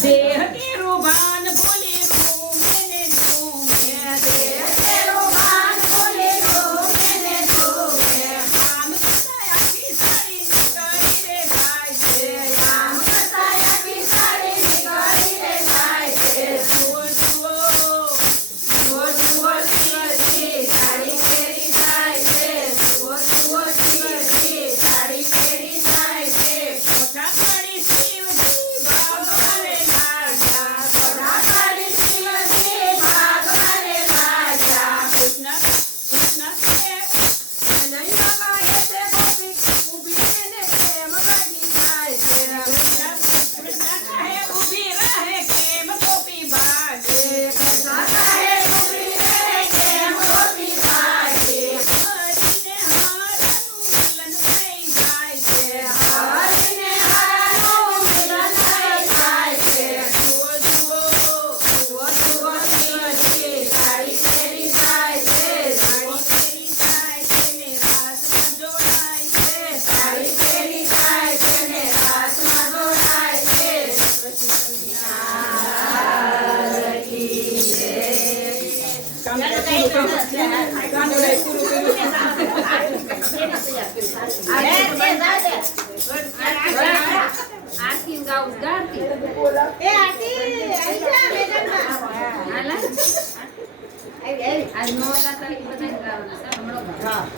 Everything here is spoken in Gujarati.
દેહ કે આજ નવ તારીખ બધા ગાવાના હમણાં